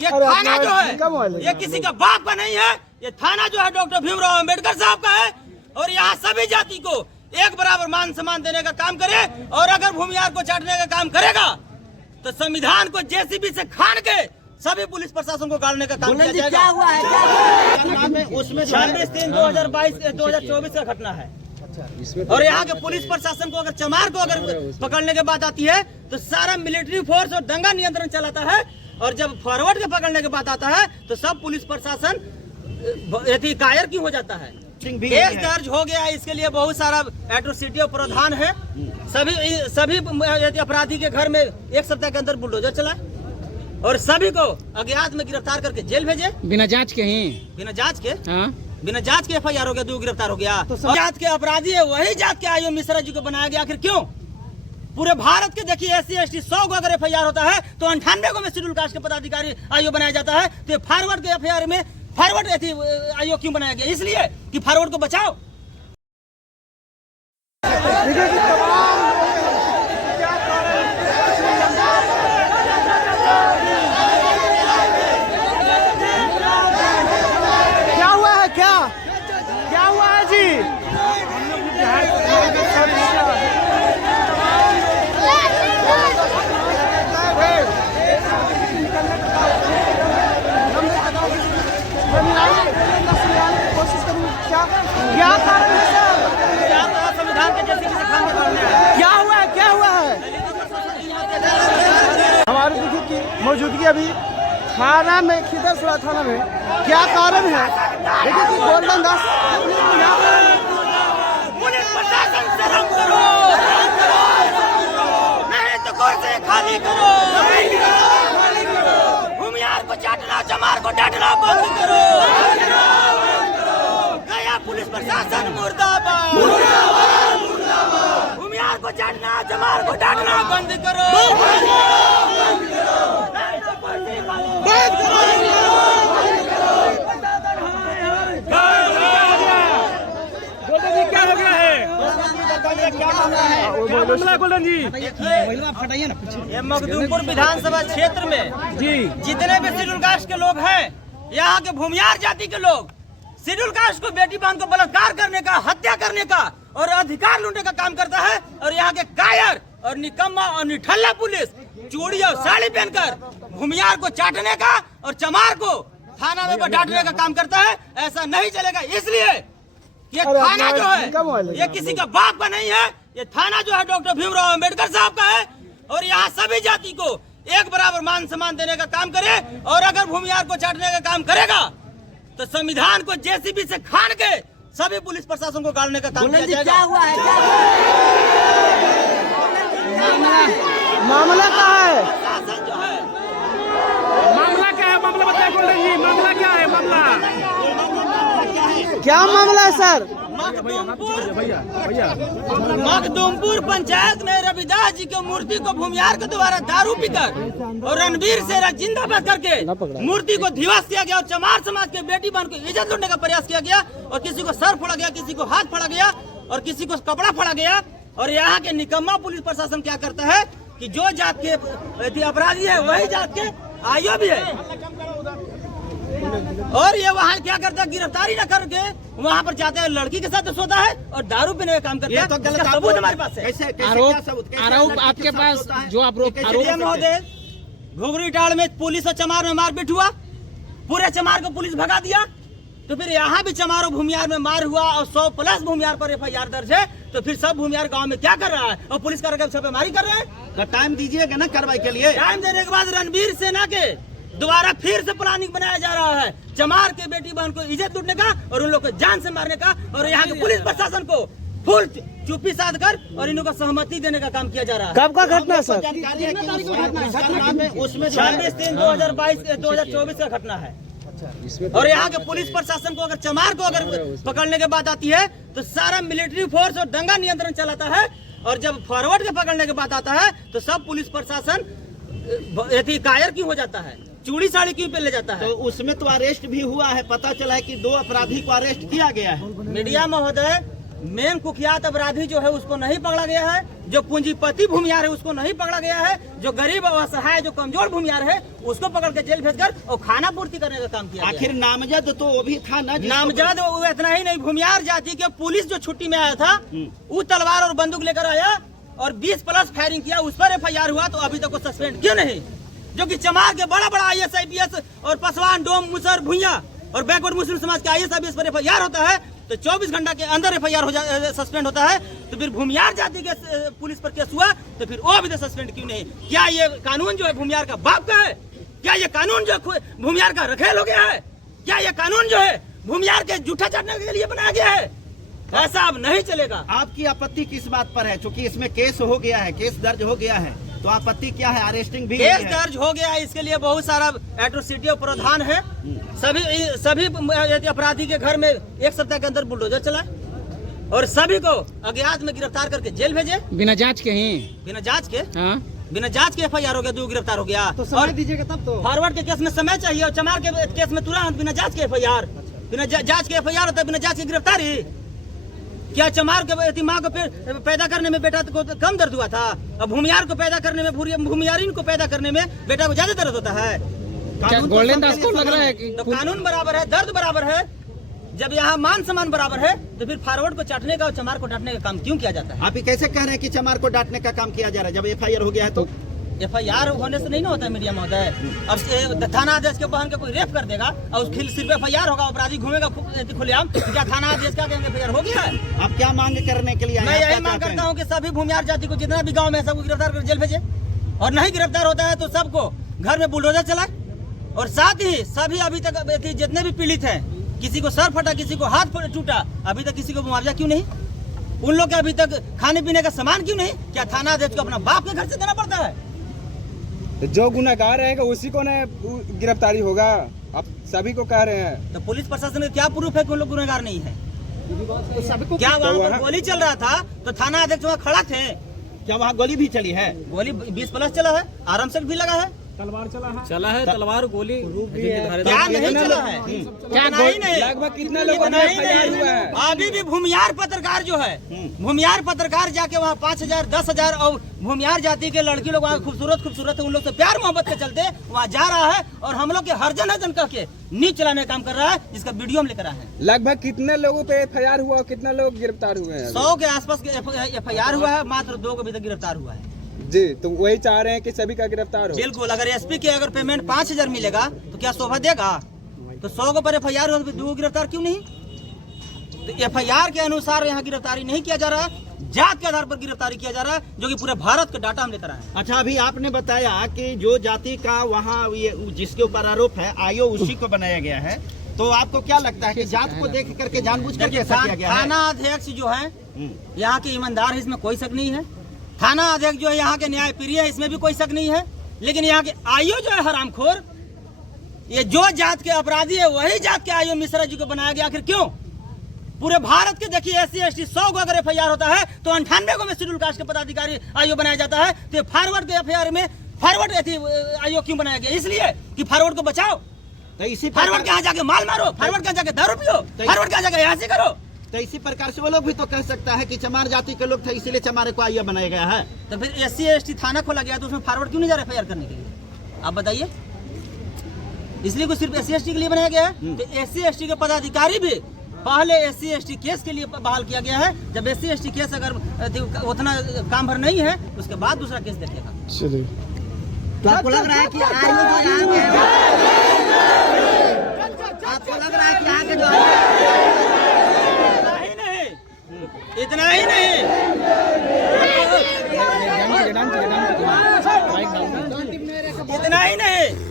ये थाना जो है ये किसी का बाप का नहीं है। ये थाना जो है डॉक्टर भीमराव अंबेडकर साहब का है और यहाँ सभी जाति को एक बराबर मान सम्मान देने का काम करे। और अगर भूमिहार को चाटने का काम करेगा तो संविधान को जेसीबी से खान के सभी पुलिस प्रशासन को गाड़ने का काम किया जाएगा। क्या हुआ है उसमें 26/3/2024 का घटना है। और यहाँ के पुलिस प्रशासन को अगर चमार को अगर पकड़ने की बात आती है तो सारा मिलिट्री फोर्स और दंगा नियंत्रण चलाता है। और जब फॉरवर्ड के पकड़ने की बात आता है तो सब पुलिस प्रशासन कायर क्यों हो जाता है। केस दर्ज हो गया, इसके लिए बहुत सारा एट्रोसिटी और प्रावधान है। सभी अपराधी के घर में 1 सप्ताह के अंदर बुलडोजर चला और सभी को अज्ञात में गिरफ्तार करके जेल भेजे बिना जांच के ही। बिना जांच के हाँ? बिना जांच के FIR हो गया, 2 गिरफ्तार हो गया। तो जात के अपराधी है वही जात के आईओ मिश्रा जी को बनाया गया। आखिर क्यों? पूरे भारत के देखिए SC ST 100 को अगर FIR होता है तो 98 को में शेड्यूल कास्ट के पदाधिकारी आईओ बनाया जाता है। तो फॉरवर्ड के FIR में फॉरवर्ड आईओ क्यों बनाया गया? इसलिए कि फॉरवर्ड को बचाओ। क्या हुआ है जी? क्या कारण है सर? संविधान के जैसे क्या हुआ है? क्या हुआ है? हमारी देखिए की मौजूदगी अभी थाना में खिदरसरा थाना में क्या कारण है? देखिए कि गोल्डन दास पुलिस प्रशासन शर्म करो, नहीं तो कुर्सी खाली करो, भूमिहार को चाटना चमार को डांटना बंद करो। गया पुलिस प्रशासन मुर्दाबाद, भूमिहार को चाटना चमार को डांटना बंद करो। क्या हो गया है? गोल्डन जी ये मखदूमपुर विधानसभा क्षेत्र में जी जितने भी शेड्यूल कास्ट के लोग हैं, यहाँ के भूमिहार जाति के लोग शेड्यूल कास्ट को बेटी बहन को बलात्कार करने का, हत्या करने का और अधिकार लूटने का काम करता है। और यहाँ के कायर और निकम्मा और निठल्ला पुलिस चूड़ी और साड़ी पहनकर भूमिहार को चाटने का और चमार को थाना में डांटने का काम करता है। ऐसा नहीं चलेगा। इसलिए ये थाना जो है ये किसी का बाप का नहीं है। ये थाना जो है डॉक्टर भीमराव अंबेडकर साहब का है और यहाँ सभी जाति को एक बराबर मान सम्मान देने का काम करे। और अगर भूमिहार को चाटने का काम करेगा तो संविधान को जेसीबी से खान के सभी पुलिस प्रशासन को गाड़ने का काम किया जाएगा। क्या हुआ है? मामला क्या है? प्रशासन जो है मामला क्या है? मामला बताइए गोल्डन जी, मामला क्या है? मामला क्या मामला है सर? मखदूमपुर पंचायत में रविदास जी की मूर्ति को भूमिहार के द्वारा दारू पीकर और रणवीर से जिंदाबाद करके मूर्ति को ध्वस्त किया गया और चमार समाज के बेटी बहन को इज्जत लूटने का प्रयास किया गया। और किसी को सर फोड़ा गया, किसी को हाथ फोड़ा गया और किसी को कपड़ा फोड़ा गया। और यहाँ के निकम्मा पुलिस प्रशासन क्या करता है कि जो जात के अपराधी है वही जात के आईओ भी है। और ये वहाँ क्या करता है, गिरफ्तारी न करके वहाँ पर जाते हैं, लड़की के साथ सोता है और दारू पीने का काम करता है। तो गलत सबूत हमारे पास है। आरोप आपके पास जो आरोप महोदय घुघरी टाड़ में पुलिस और चमार में मारपीट हुआ, पूरे चमार को पुलिस भगा दिया। तो फिर यहाँ भी चमार और भूमिहार में मार हुआ और 100+ भूमिहार पर FIR दर्ज है। तो फिर सब भूमिहार गांव में क्या कर रहा है और पुलिस का छापेमारी कर रहा है। टाइम दीजिएगा ना कार्रवाई के लिए। टाइम देने के बाद रणवीर सेना के दोबारा फिर से प्लानिंग बनाया जा रहा है चमार के बेटी बहन को इज्जत लूटने का और उन लोग को जान से मारने का। और यहाँ के पुलिस प्रशासन को फुल चुप्पी साध कर और इन लोगों को सहमति देने का काम किया जा रहा है। कब का घटना सर? उसमें 26/3/2024 का घटना है। और यहाँ के पुलिस प्रशासन को अगर चमार को अगर पकड़ने की बात आती है तो सारा मिलिट्री फोर्स और दंगा नियंत्रण चलाता है। और जब फॉरवर्ड के पकड़ने की बात आता है तो सब पुलिस प्रशासन कायर क्यों हो जाता है, चूड़ी साड़ी क्यों पहन ले जाता है। तो उसमें तो अरेस्ट भी हुआ है, पता चला है कि 2 अपराधी को अरेस्ट किया गया है। मीडिया महोदय मेन कुख्यात अपराधी जो है उसको नहीं पकड़ा गया है, जो पूंजीपति भूमियार है उसको नहीं पकड़ा गया है, जो गरीब असहाय जो कमजोर भूमियार है उसको पकड़ के जेल भेजकर और खाना पूर्ति करने का काम किया। आखिर नामजद तो वो भी था ना, नामजद वो इतना ही नहीं, भूमियार जाति के पुलिस जो छुट्टी में आया था वो तलवार और बंदूक लेकर आया और 20+ फायरिंग किया, उस पर FIR हुआ, तो अभी तक वो सस्पेंड क्यों नहीं? जो कि चमार के बड़ा बड़ा IAS IPS और पासवान डोम मुसर भुइया और बैकवर्ड मुस्लिम समाज के IAS IPS पर FIR होता है तो 24 घंटा के अंदर FIR हो सस्पेंड होता है, तो फिर भूमियार जाति के पुलिस पर केस हुआ तो फिर वो अभी तक सस्पेंड क्यों नहीं? क्या ये कानून जो है भूमियार का बाप का है? क्या ये कानून जो भूमियार का रखेल हो गया है? क्या ये कानून जो है भूमियार के जूठा चाटने के लिए बनाया गया है? ऐसा अब नहीं चलेगा। आपकी आपत्ति किस बात पर है? क्योंकि इसमें केस हो गया है, केस दर्ज हो गया है, तो आपत्ति क्या है? अरेस्टिंग भी केस दर्ज हो गया है, इसके लिए बहुत सारा एट्रोसिटी और प्रावधान है। सभी अपराधी के घर में 1 सप्ताह के अंदर बुलडोजर चला और सभी को अज्ञात में गिरफ्तार करके जेल भेजे बिना जांच के ही, बिना जांच के। हाँ बिना जांच के FIR हो गया, 2 गिरफ्तार हो गया। तो समय दीजिएगा तब तो। फॉरवर्ड के केस में समय चाहिए और चमार के केस में तुरंत बिना जांच के FIR, बिना जांच के FIR होता है, बिना जांच की गिरफ्तारी। क्या चमार के माँ को पैदा करने में बेटा को कम दर्द हुआ था? अब भूमियार को पैदा करने में, भूमियारिन को पैदा करने में बेटा को ज्यादा दर्द होता है। क्या गोल्डन दास को लग रहा है कि तो कानून बराबर है, दर्द बराबर है। जब यहाँ मान सम्मान बराबर है तो फिर फॉरवर्ड को चाटने का और चमार को डांटने का काम क्यों किया जाता है? आप ही कैसे कह रहे हैं कि चमार को डांटने का काम किया जा रहा है? जब FIR हो गया है तो FIR होने से नहीं ना होता है मीडिया में होता है। अब थाना आदेश के बहन के कोई रेप कर देगा और सिर्फ FIR होगा, अपराधी घूमेगा खुलेआम, क्या थाना आदेश का FIR हो गया है? आप क्या मांग करने के लिए आए मैं हैं? यही क्या मांग चाहते करता हैं? हूँ कि सभी भूमियार जाति को जितना भी गांव में है सबको गिरफ्तार कर जेल भेजे और नहीं गिरफ्तार होता है तो सबको घर में बुलडोजर चलाए। और साथ ही सभी अभी तक जितने भी पीड़ित हैं, किसी को सर फटा, किसी को हाथ टूटा, अभी तक किसी को मुआवजा क्यों नहीं? उन लोग के अभी तक खाने पीने का सामान क्यों नहीं? क्या थाना अध्यक्ष को अपना बाप के घर से देना पड़ता है? जो गुनाहगार रहेगा उसी को न गिरफ्तारी होगा। आप सभी को कह रहे हैं तो पुलिस प्रशासन का क्या प्रूफ है कि उन लोग गुनहगार नहीं है? क्या वहाँ पर गोली चल रहा था तो थाना अध्यक्ष वहाँ खड़ा थे? क्या वहाँ गोली भी चली है? गोली 20+ चला है, आराम से भी लगा है, चला है तलवार गोली क्या नहीं चला है? क्या नहीं नहीं, लगभग कितने लोगों इतना ने ही FIR नहीं। हुआ है? अभी भी भूमियार पत्रकार जो है, भूमियार पत्रकार जाके वहाँ 5,000 10,000 और भूमियार जाति के लड़की लोग वहाँ खूबसूरत है, उन लोग से प्यार मोहब्बत के चलते वहाँ जा रहा है और हम लोग के हरजन कह के नीच चलाने का काम कर रहा है, जिसका वीडियो हम लेकर आए हैं। लगभग कितने लोगों पे FIR हुआ और कितने लोग गिरफ्तार हुए हैं? 100 के आसपास FIR हुआ है, मात्र 2 को अभी तक गिरफ्तार हुआ है। जी, तो वही चाह रहे हैं कि सभी का गिरफ्तार हो। बिल्कुल, अगर SP के अगर पेमेंट 5,000 मिलेगा तो क्या शोभा देगा? तो 100 के पर FIR हो तो 2 को गिरफ्तार क्यों नहीं? तो FIR के अनुसार यहाँ गिरफ्तारी नहीं किया जा रहा है, जात के आधार पर गिरफ्तारी किया जा रहा है, जो कि पूरे भारत का डाटा हम लेकर आए हैं। अच्छा, अभी आपने बताया कि जो जाति का वहाँ ये जिसके ऊपर आरोप है आयो उसी को बनाया गया है, तो आपको क्या लगता है कि जात को देख करके जानबूझ करके ऐसा किया गया है? थाना अध्यक्ष जो है यहाँ के ईमानदार है, इसमें कोई शक नहीं है। थाना अध्यक्ष जो है यहाँ के न्याय प्रिय है, इसमें भी कोई शक नहीं है। लेकिन यहाँ के आयो जो है हरामखोर, ये जो जात के अपराधी है वही जात के आयो मिश्रा जी को बनाया गया। आखिर क्यों? पूरे भारत के देखिए SC ST 100 को अगर FIR होता है तो 98 को में शेड्यूल कास्ट के पदाधिकारी आयोग बनाया जाता है, तो फॉरवर्ड के FIR में फॉरवर्ड आयोग क्यों बनाया गया? इसलिए कि फॉरवर्ड को बचाओ। तो इसी फॉरवर्ड के यहाँ जाके माल मारो, फॉरवर्ड के यहाँ जाके दारू पियो, फॉरवर्ड के यहाँ जाके ऐसे करो। तो इसी प्रकार से वो लोग भी तो कह सकता है कि चमार जाति के लोग थे इसीलिए चमारे को आयो बनाया गया है। तो फिर SC ST थाना खोला गया तो उसमें फॉरवर्ड क्यों नहीं जा रहा FIR करने के लिए? आप बताइए। इसलिए को सिर्फ SC ST के लिए बनाया गया है। तो SC ST के पदाधिकारी भी पहले SC ST केस के लिए बहाल किया गया है। जब SC ST केस अगर उतना काम भर नहीं है उसके बाद दूसरा केस देखेगा। चलिए, तो आपको लग रहा है कि आपको लग रहा है कि आगे जो इतना ही नहीं, इतना ही नहीं,